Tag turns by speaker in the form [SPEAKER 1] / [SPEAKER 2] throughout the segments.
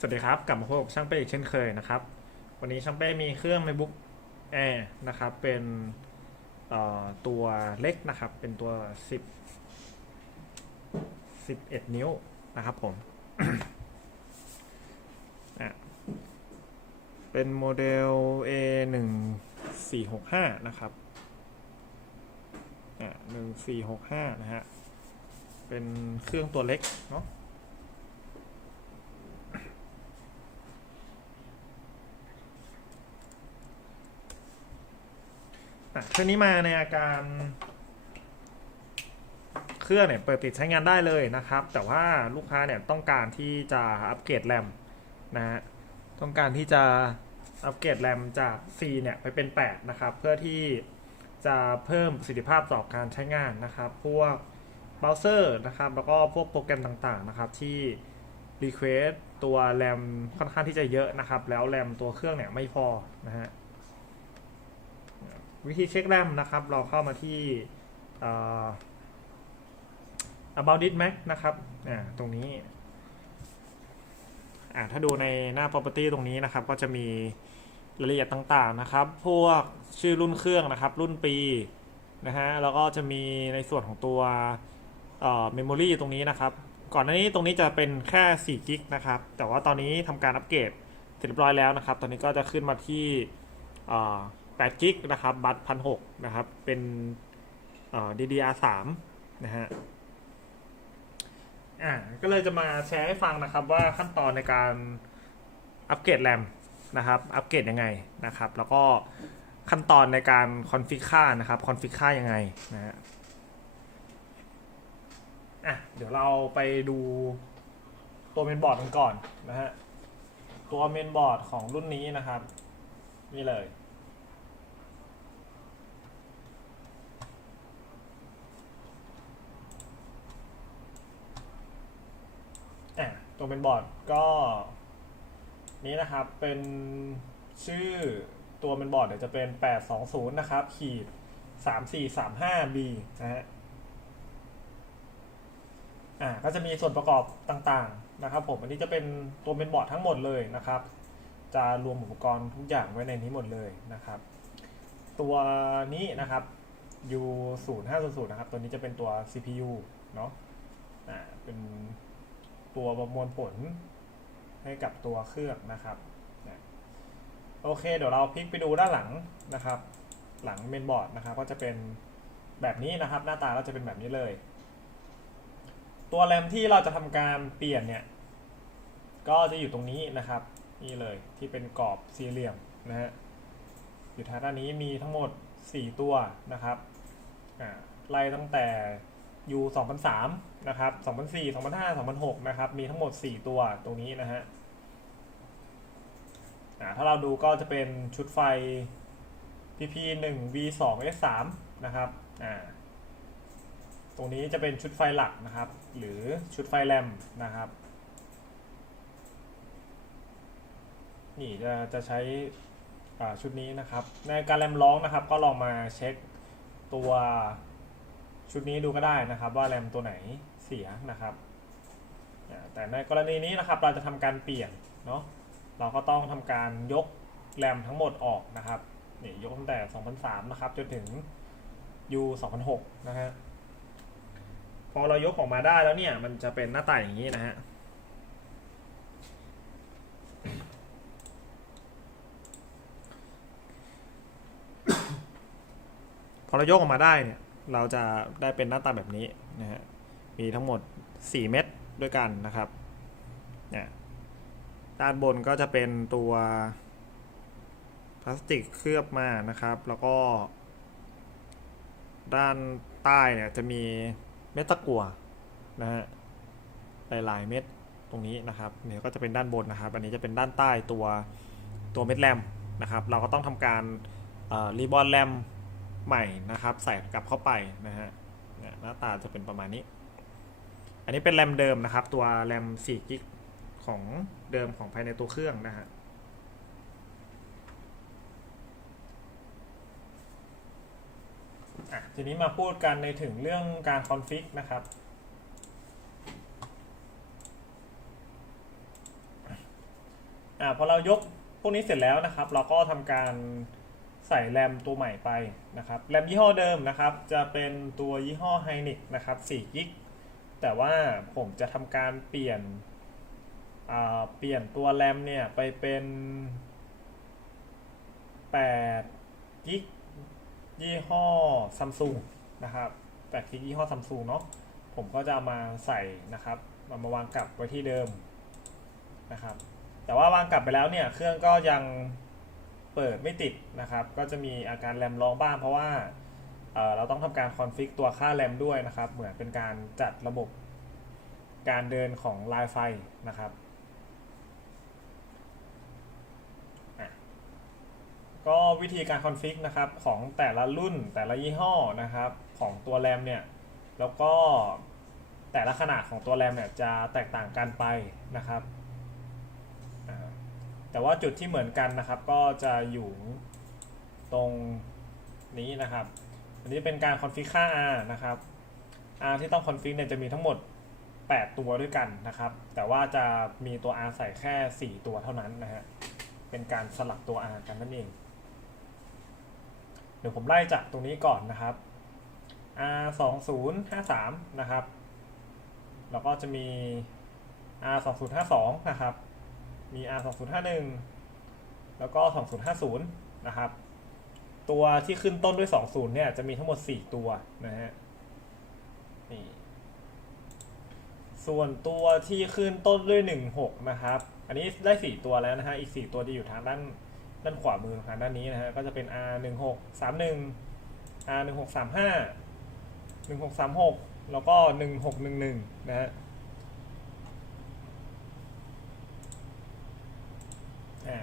[SPEAKER 1] สวัสดีครับ กลับมาพบกับช่างเป้อีกเช่นเคยนะครับ วันนี้ช่างเป้มีเครื่อง MacBook Air นะครับ เป็นตัวเล็กนะครับ เป็นตัว 10 11 นิ้วนะครับผมอะเป็นโมเดล A 1 4 6 5นะครับอะ1 4 6 5นะฮะ เป็นเครื่องตัวเล็กเนาะ อะเครื่องนี้มาในอาการ เครื่องเนี่ยเปิดปิดใช้งานได้เลยนะครับ แต่ว่าลูกค้าเนี่ยต้องการที่จะอัปเกรดแรมนะฮะต้องการที่จะอัปเกรดแรมจาก4เนี่ยไปเป็น 8 นะครับ เพื่อที่จะเพิ่มประสิทธิภาพต่อการใช้งานนะครับ พวกเบราว์เซอร์นะครับ แล้วก็พวกโปรแกรมต่างๆนะครับ ที่ Request ตัวแรมค่อนข้างที่จะเยอะนะครับ แล้วแรมตัวเครื่องเนี่ยไม่พอนะฮะ วิธีเช็คแรมนะครับ เราเข้ามาที่ about it mac นะครับอ่ตรงนี้ถ้าดูในหน้า property ตรงนี้นะครับ ก็จะมีรายละเอียดต่างๆนะครับ พวกชื่อรุ่นเครื่องนะครับ รุ่นปีนะฮะ แล้วก็จะมีในส่วนของตัวเอ่อ memory ตรงนี้นะครับ ก่อนหน้านี้ตรงนี้จะเป็นแค่4กิกนะครับ แต่ว่าตอนนี้ทำการอัปเกรดเสร็จเรียบร้อยแล้วนะครับ ตอนนี้ก็จะขึ้นมาที่ 8กิกนะครับ บัตพันหกนะครับ เป็นเอ่อ DDR3 นะฮะอ่าก็เลยจะมาแชร์ให้ฟังนะครับว่าขั้นตอนในการอัปเกรดแรมนะครับอัปเกรดยังไงนะครับ แล้วก็ขั้นตอนในการคอนฟิกค่านะครับคอนฟิกค่ายังไงนะฮะอะเดี๋ยวเราไปดูตัวเมนบอร์ดกันก่อนนะฮะตัวเมนบอร์ดของรุ่นนี้นะครับ นี่เลย อะ ตัวเป็นบอร์ดก็นี้นะครับเป็นชื่อตัวเป็นบอร์ดเดี๋ยวจะเป็น 820 นะครับ ขีด 3435B นะฮะอ่าก็จะมีส่วนประกอบต่างๆนะครับผมอันนี้จะเป็นตัวเป็นบอร์ดทั้งหมดเลยนะครับ จะรวมอุปกรณ์ทุกอย่างไว้ในนี้หมดเลยนะครับ ตัวนี้นะครับ U 0 5 0 0นะครับ ตัวนี้จะเป็นตัว CPU เนาะอ่าเป็น ตัวประมวลผลให้กับตัวเครื่องนะครับโอเค เดี๋ยวเราพลิกไปดูด้านหลังนะครับ หลังเมนบอร์ดนะครับ ก็จะเป็นแบบนี้นะครับ หน้าตาก็จะเป็นแบบนี้เลย ตัวแรมที่เราจะทำการเปลี่ยนเนี่ย ก็จะอยู่ตรงนี้นะครับ นี่เลยที่เป็นกรอบสี่เหลี่ยมนะฮะอยู่ทางด้านนี้มีทั้งหมด 4 ตัวนะครับไล่ตั้งแต่ U 2003นะครับ2004 2005 2006นะครับ มีทั้งหมด 4 ตัวตรงนี้นะฮะอ่าถ้าเราดูก็จะเป็นชุดไฟ PP 1 V 2 S 3 นะครับอ่าตรงนี้จะเป็นชุดไฟหลักนะครับ หรือชุดไฟแรมนะครับนี่จะจะใช้อ่าชุดนี้นะครับ ในการแรมร้องนะครับ ก็ลองมาเช็คตัว ชุดนี้ดูก็ได้นะครับว่าแรมตัวไหนเสียนะครับ แต่ในกรณีนี้นะครับเราจะทำการเปลี่ยนเนาะเราก็ต้องทำการยกแรมทั้งหมดออกนะครับนี่ยกตั้งแต่ 2003 นะครับจนถึง U 2006 นะฮะพอเรายกออกมาได้แล้วเนี่ย มันจะเป็นหน้าตาอย่างนี้นะฮะพอเรายกออกมาได้เนี่ย เราจะได้เป็นหน้าตาแบบนี้นะฮะมีทั้งหมด 4 เม็ดด้วยกันนะครับเนี่ยด้านบนก็จะเป็นตัวพลาสติกเคลือบมานะครับ แล้วก็ ด้านใต้เนี่ยจะมีเม็ดตะกั่วนะฮะหลายๆเม็ดตรงนี้นะครับเนี่ยก็จะเป็นด้านบนนะครับ อันนี้จะเป็นด้านใต้ตัวตัวเม็ดแรมนะครับ เราก็ต้องทำการรีบอนแรม ใหม่นะครับ ใส่กลับเข้าไปนะฮะหน้าตาจะเป็นประมาณนี้ อันนี้เป็นแรมเดิมนะครับ ตัวแรม4กิกของเดิมของภายในตัวเครื่องนะฮะทีนี้มาพูดกันในถึงเรื่องการคอนฟิกนะครับ อ่าพอเรายกพวกนี้เสร็จแล้วนะครับ เราก็ทำการ ใส่แรมตัวใหม่ไปนะครับแรมยี่ห้อเดิมนะครับ จะเป็นตัวยี่ห้อ Hynix นะครับ4กิกแต่ว่าผมจะทำการเปลี่ยนเปลี่ยนตัวแรมเนี่ยไปเป็น8กิกยี่ห้อ Samsung นะครับ8กิกยี่ห้อ Samsung เนาะผมก็จะามาใส่นะครับมามาวางกลับไว้ที่เดิมนะครับแต่ว่าวางกลับไปแล้วเนี่ยเครื่องก็ยัง เปิดไม่ติดนะครับ ก็จะมีอาการแรมร้องบ้างเพราะว่าเเราต้องทำการคอนฟิกตัวค่าแรมด้วยนะครับ เหมือนเป็นการจัดระบบการเดินของลายไฟนะครับก็วิธีการคอนฟิกนะครับของแต่ละรุ่นแต่ละยี่ห้อนะครับของตัวแรมเนี่ยแล้วก็แต่ละขนาดของตัวแรมเนี่ยจะแตกต่างกันไปนะครับ แต่ว่าจุดที่เหมือนกันนะครับ ก็จะอยู่ตรงนี้นะครับ อันนี้เป็นการคอนฟิกค่า R นะครับ R ที่ต้องคอนฟิกเนี่ยจะมีทั้งหมด 8 ตัวด้วยกันนะครับ แต่ว่าจะมีตัว R ใส่แค่ 4 ตัวเท่านั้นนะฮะ เป็นการสลับตัว R กันนั่นเอง เดี๋ยวผมไล่จากตรงนี้ก่อนนะครับ R 2 0 5 3นะครับ แล้วก็จะมี R 2 0 5 2นะครับ มี R 2 0 5 1 แล้วก็ 2050 นะครับ ตัวที่ขึ้นต้นด้วย 20 เนี่ย จะมีทั้งหมด 4 ตัวนะฮะ นี่ ส่วนตัวที่ขึ้นต้นด้วย 16 นะครับ อันนี้ได้ 4 ตัวแล้วนะฮะ อีก 4 ตัวที่อยู่ทางด้านด้านขวามือทางด้านนี้นะฮะ ก็จะเป็น R 1 6 3 1 R 1 6 3 5 1 6 3 6 แล้วก็ 1 6 1 1 นะฮะ อ่า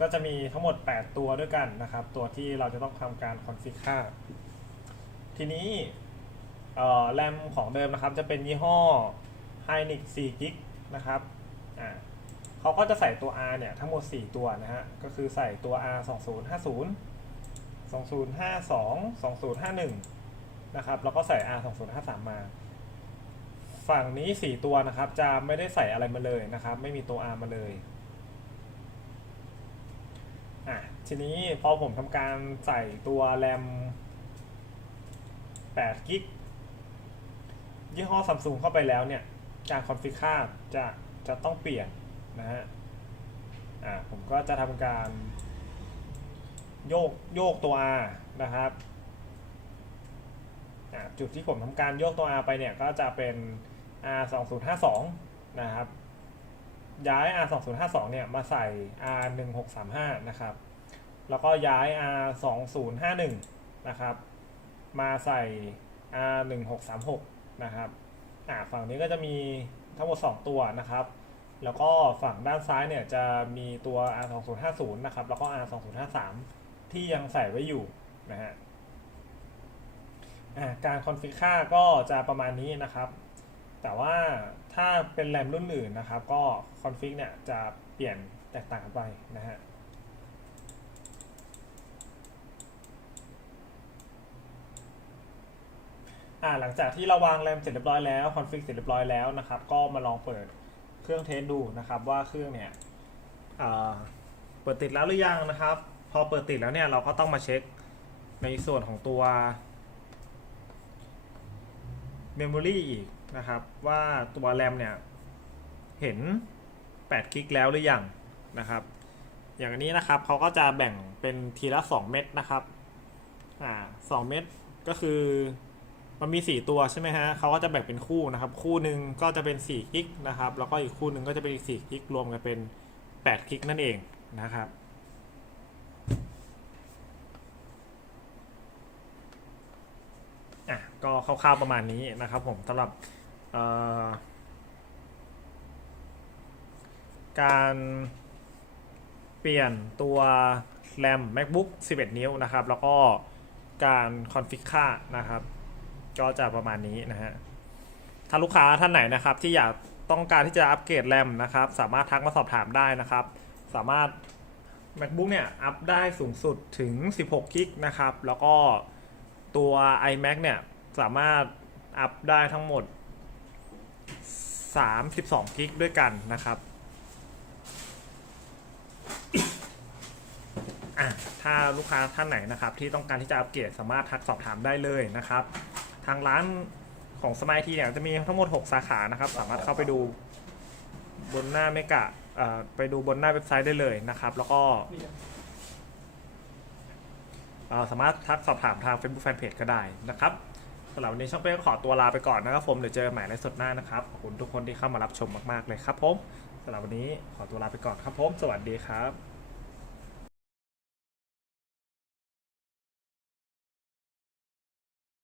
[SPEAKER 1] ก็จะมีทั้งหมด 8 ตัวด้วยกันนะครับ ตัวที่เราจะต้องทำการคอนฟิกค่า ทีนี้แรมของเดิมนะครับจะเป็นยี่ห้อ Hynix 4 g b นะครับอ่าเขาก็จะใส่ตัว R เนี่ย ทั้งหมด 4 ตัวนะฮะ ก็คือใส่ตัว R 2050 2052 2051นะครับ แล้วก็ใส่ R 2053 มา ฝั่งนี้ 4 ตัวนะครับ จะไม่ได้ใส่อะไรมาเลยนะครับ ไม่มีตัว R มาเลย อะ ทีนี้พอผมทำการใส่ตัวแรม8กิกยี่ห้อซัมซุงเข้าไปแล้วเนี่ย การคอนฟิกค่าจะจะต้องเปลี่ยนนะฮะ อ่า ผมก็จะทำการโยกโยกตัว R นะครับอ่าจุดที่ผมทำการโยกตัว R ไปเนี่ย ก็จะเป็น R 2052นะครับ ย้าย R 2052เนี่ย มาใส่ R 1635นะครับ แล้วก็ย้าย R 2051นะครับ มาใส่ R 1636นะครับอ่าฝั่งนี้ก็จะมีทั้งหมด 2 ตัวนะครับ แล้วก็ฝั่งด้านซ้ายเนี่ยจะมีตัว R 2050นะครับ แล้วก็ R 2053ที่ยังใส่ไว้อยู่นะฮะอ่าการคอนฟิกค่าก็จะประมาณนี้นะครับ แต่ว่าถ้าเป็นแรมรุ่นอื่นนะครับ ก็คอนฟิกเนี่ยจะเปลี่ยนแตกต่างไปนะฮะ อ่าหลังจากที่เราวางแรมเสร็จเรียบร้อยแล้วคอนฟิกเสร็จเรียบร้อยแล้วนะครับ ก็มาลองเปิดเครื่องเทสดูนะครับ ว่าเครื่องเนี่ยอ่าเปิดติดแล้วหรือยังนะครับ พอเปิดติดแล้วเนี่ยเราก็ต้องมาเช็คในส่วนของตัว Memory อีกนะครับ ว่าตัวแรมเนี่ย เห็น8กิกแล้วหรือยังนะครับ อย่างนนี้นะครับเขาก็จะแบ่งเป็นทีละ 2 เม็ดนะครับอ่า2เม็ดก็คือ มันมี 4 ตัวใช่ไหมฮะเขาก็จะแบ่งเป็นคู่นะครับ คู่หนึ่งก็จะเป็น4กิกนะครับ แล้วก็อีกคู่หนึ่งก็จะเป็นอีก4กิกรวมกันเป็น8กิกนั่นเองนะครับ อะ ก็คร่าวๆประมาณนี้นะครับผมสำหรับการเปลี่ยนตัวแรม macbook 11 นิ้วนะครับ แล้วก็การคอนฟิกค่านะครับ ก็จะประมาณนี้นะฮะถ้าลูกค้าท่านไหนนะครับที่อยากต้องการที่จะอัปเกรดแรมนะครับ สามารถทักมาสอบถามได้นะครับ สามารถ macbook เนี่ยอัพได้สูงสุดถึง 16 กิกนะครับ แล้วก็ตัว imac เนี่ยสามารถอัพได้ทั้งหมด 32 กิกด้วยกันนะครับถ้าลูกค้าท่านไหนนะครับ ที่ต้องการที่จะอัปเกรดสามารถทักสอบถามได้เลยนะครับ ทางร้านของสมายทีเนี่ยจะมีทั้งหมด 6 สาขานะครับ สามารถเข้าไปดูบนหน้าเมกะไปดูบนหน้าเว็บไซต์ได้เลยนะครับ แล้วก็สามารถทักสอบถามทาง Facebook Fanpage ก็ได้นะครับสำหรับวันนี้ช่องเป้ก็ขอตัวลาไปก่อนนะครับผมเดี๋ยวเจอกันใหม่ในสดหน้านะครับ ขอบคุณทุกคนที่เข้ามารับชมมากๆเลยครับผมสำหรับวันนี้ขอตัวลาไปก่อนครับผม สวัสดีครับ